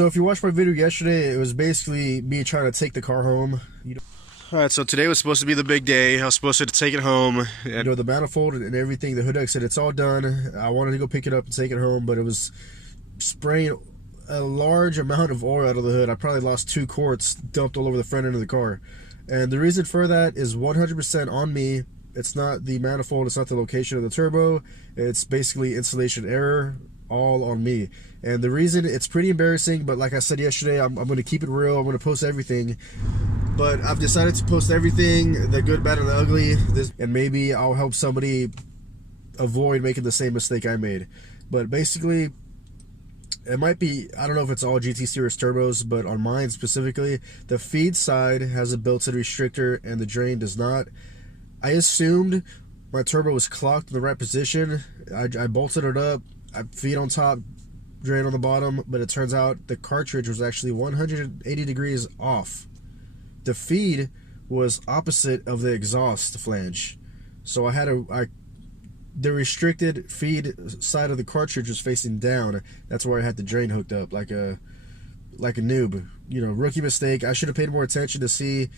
So if you watched my video yesterday, it was basically me trying to take the car home. Alright, so today was supposed to be the big day. I was supposed to take it home. And the manifold and everything, the hood deck said it's all done. I wanted to go pick it up and take it home, but it was spraying a large amount of oil out of the hood. I probably lost 2 quarts dumped all over the front end of the car. And the reason for that is 100% on me. It's not the manifold, it's not the location of the turbo. It's basically installation error, all on me. And the reason, it's pretty embarrassing, but like I said yesterday, I'm going to keep it real. I'm going to post everything. But I've decided to post everything, the good, bad, and the ugly. And maybe I'll help somebody avoid making the same mistake I made. But basically, it might be, I don't know if it's all GT Series turbos, but on mine specifically, the feed side has a built-in restrictor and the drain does not. I assumed my turbo was clocked in the right position. I bolted it up, I feed on top, drain on the bottom, but it turns out the cartridge was actually 180 degrees off. The feed was opposite of the exhaust flange. So I had the restricted feed side of the cartridge was facing down. That's where I had the drain hooked up like a noob. You know, rookie mistake. I should have paid more attention to see,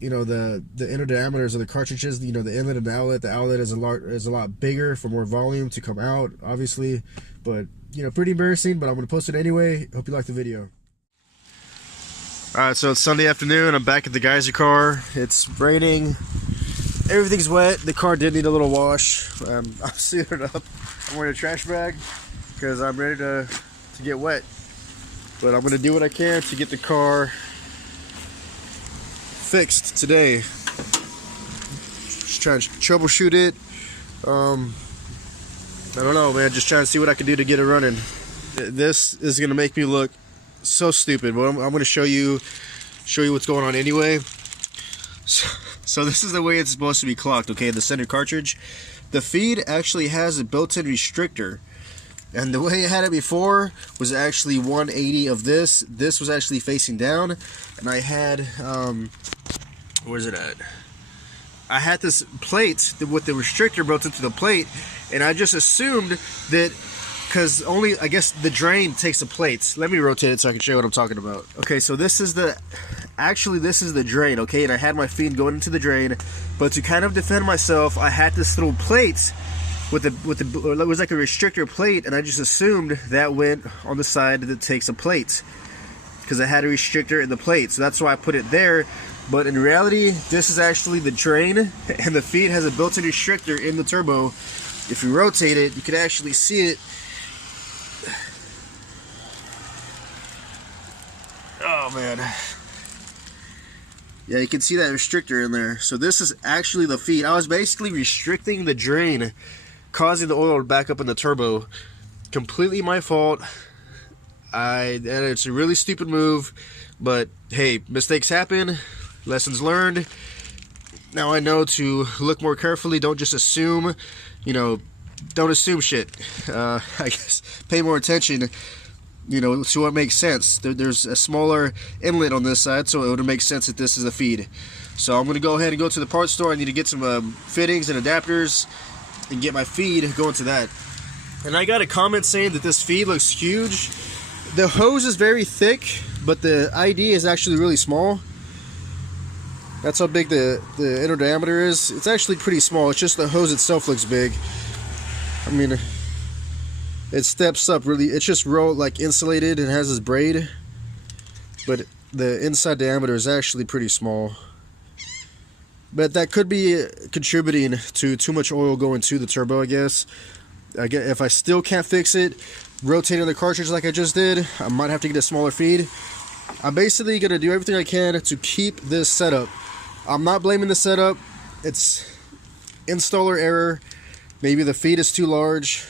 you know, the inner diameters of the cartridges. You know, the inlet and the outlet. The outlet is a lot bigger for more volume to come out, obviously. But you know, pretty embarrassing. But I'm gonna post it anyway. Hope you like the video. Alright, so it's Sunday afternoon. I'm back at the geyser car. It's raining. Everything's wet. The car did need a little wash. I'm suited up. I'm wearing a trash bag because I'm ready to get wet. But I'm going to do what I can to get the car fixed today. Just trying to troubleshoot it. I don't know, man. Just trying to see what I can do to get it running. This is going to make me look so stupid, but I'm going to show you what's going on anyway. So this is the way it's supposed to be clocked, okay? The center cartridge. The feed actually has a built-in restrictor. And the way I had it before was actually 180 of this. This was actually facing down. And I had, where's it at? I had this plate with the restrictor built into the plate. And I just assumed that, because only, I guess, the drain takes the plates. Let me rotate it so I can show you what I'm talking about. Okay, so this is the, actually this is the drain, okay? And I had my feed going into the drain, but to kind of defend myself, I had this little plate with the, it was like a restrictor plate, and I just assumed that went on the side that takes a plate, because I had a restrictor in the plate, so that's why I put it there. But in reality, this is actually the drain, and the feed has a built-in restrictor in the turbo. If you rotate it, you can actually see it. Oh man, yeah, you can see that restrictor in there. So this is actually the feed. I was basically restricting the drain, causing the oil to back up in the turbo. Completely my fault. And it's a really stupid move, but hey, mistakes happen, lessons learned. Now I know to look more carefully. Don't just assume, you know, don't assume shit. I guess pay more attention, you know, to what makes sense. There's a smaller inlet on this side, so it would make sense that this is a feed. So I'm going to go ahead and go to the parts store. I need to get some fittings and adapters and get my feed going to that. And I got a comment saying that this feed looks huge. The hose is very thick, but the ID is actually really small. That's how big the inner diameter is. It's actually pretty small. It's just the hose itself looks big. I mean, it steps up really. It's just like insulated and has this braid, but the inside diameter is actually pretty small. But that could be contributing to too much oil going to the turbo, I guess. If I still can't fix it, rotating the cartridge like I just did, I might have to get a smaller feed. I'm basically going to do everything I can to keep this setup. I'm not blaming the setup. It's installer error. Maybe the feed is too large.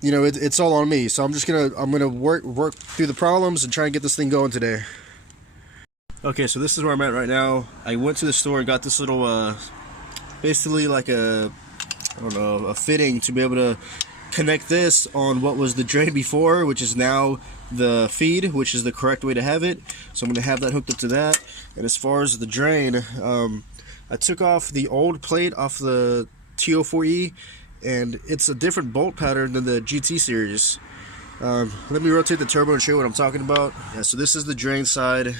You know, it's all on me. So I'm gonna work through the problems and try and get this thing going today. Okay, so this is where I'm at right now. I went to the store and got this little, basically like a, I don't know, a fitting to be able to connect this on what was the drain before, which is now the feed, which is the correct way to have it. So I'm going to have that hooked up to that. And as far as the drain, I took off the old plate off the TO4E, and it's a different bolt pattern than the GT series. Let me rotate the turbo and show you what I'm talking about. Yeah, so this is the drain side,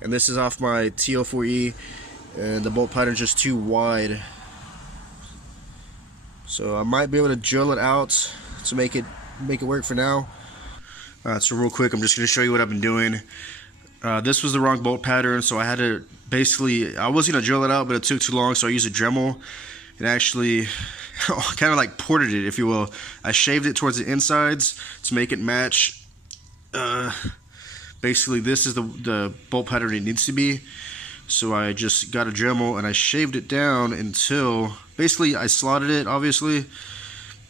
and this is off my TL4E, and the bolt pattern is just too wide. So I might be able to drill it out to make it work for now. So real quick, I'm just going to show you what I've been doing. This was the wrong bolt pattern, so I had to basically, I was going to drill it out, but it took too long, so I used a Dremel and actually kind of like ported it, if you will. I shaved it towards the insides to make it match. Basically, this is the bolt pattern it needs to be. So I just got a Dremel and I shaved it down until, basically I slotted it, obviously.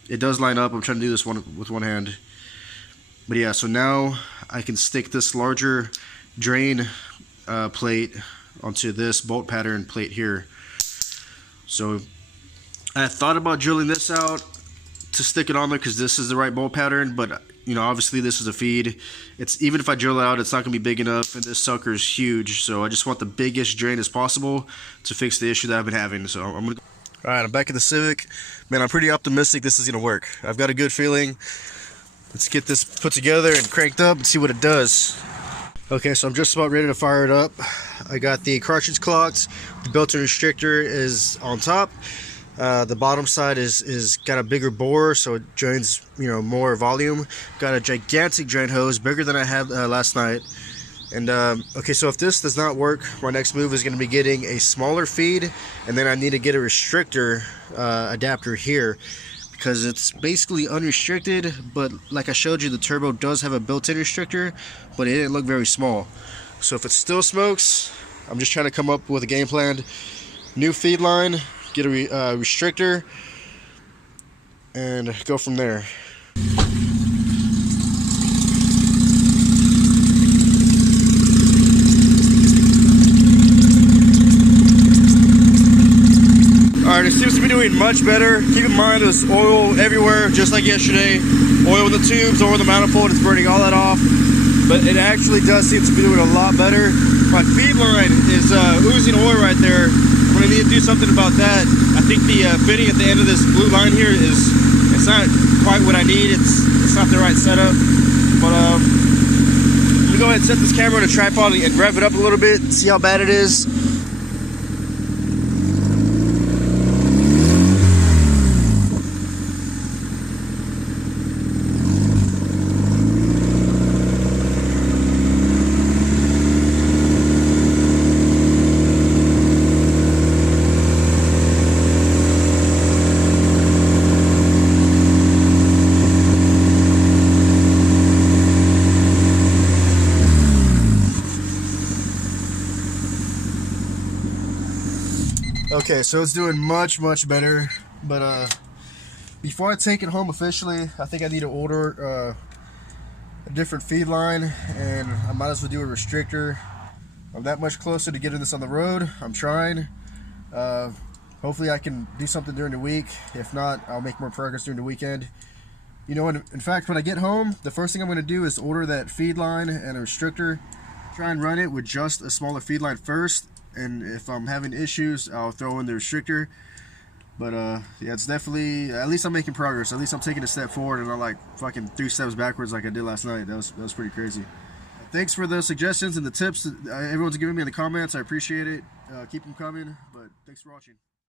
It does line up. I'm trying to do this with one hand. But yeah, so now I can stick this larger drain plate onto this bolt pattern plate here. So I thought about drilling this out to stick it on there because this is the right bolt pattern, but you know, obviously this is a feed. It's, even if I drill it out, it's not gonna be big enough, and this sucker is huge, so I just want the biggest drain as possible to fix the issue that I've been having. So I'm gonna Alright, I'm back at the Civic. Man, I'm pretty optimistic this is gonna work. I've got a good feeling. Let's get this put together and cranked up and see what it does. Okay, so I'm just about ready to fire it up. I got the cartridge clocked. The built-in restrictor is on top. The bottom side is got a bigger bore, so it drains, you know, more volume. Got a gigantic drain hose, bigger than I had last night. And okay, so if this does not work, my next move is going to be getting a smaller feed, and then I need to get a restrictor adapter here, because it's basically unrestricted, but like I showed you, the turbo does have a built-in restrictor, but it didn't look very small. So if it still smokes, I'm just trying to come up with a game plan. New feed line, get a restrictor, and go from there. Alright, it seems to be doing much better. Keep in mind there's oil everywhere, just like yesterday. Oil in the tubes, oil in the manifold, it's burning all that off. But it actually does seem to be doing a lot better. My feed line is oozing oil right there. I'm going to need to do something about that. I think the fitting at the end of this blue line here it's not quite what I need. It's not the right setup. But I'm going to go ahead and set this camera on a tripod and rev it up a little bit and see how bad it is. Okay, so it's doing much better, but before I take it home officially, I think I need to order a different feed line, and I might as well do a restrictor. I'm that much closer to getting this on the road. I'm trying. Hopefully I can do something during the week. If not, I'll make more progress during the weekend. You know, in fact, when I get home, the first thing I'm going to do is order that feed line and a restrictor. Try and run it with just a smaller feed line first. And if I'm having issues, I'll throw in the restrictor. But yeah, it's definitely, at least I'm making progress. At least I'm taking a step forward and not like fucking 3 steps backwards like I did last night. That was pretty crazy. Thanks for the suggestions and the tips that everyone's giving me in the comments. I appreciate it. Keep them coming, but thanks for watching.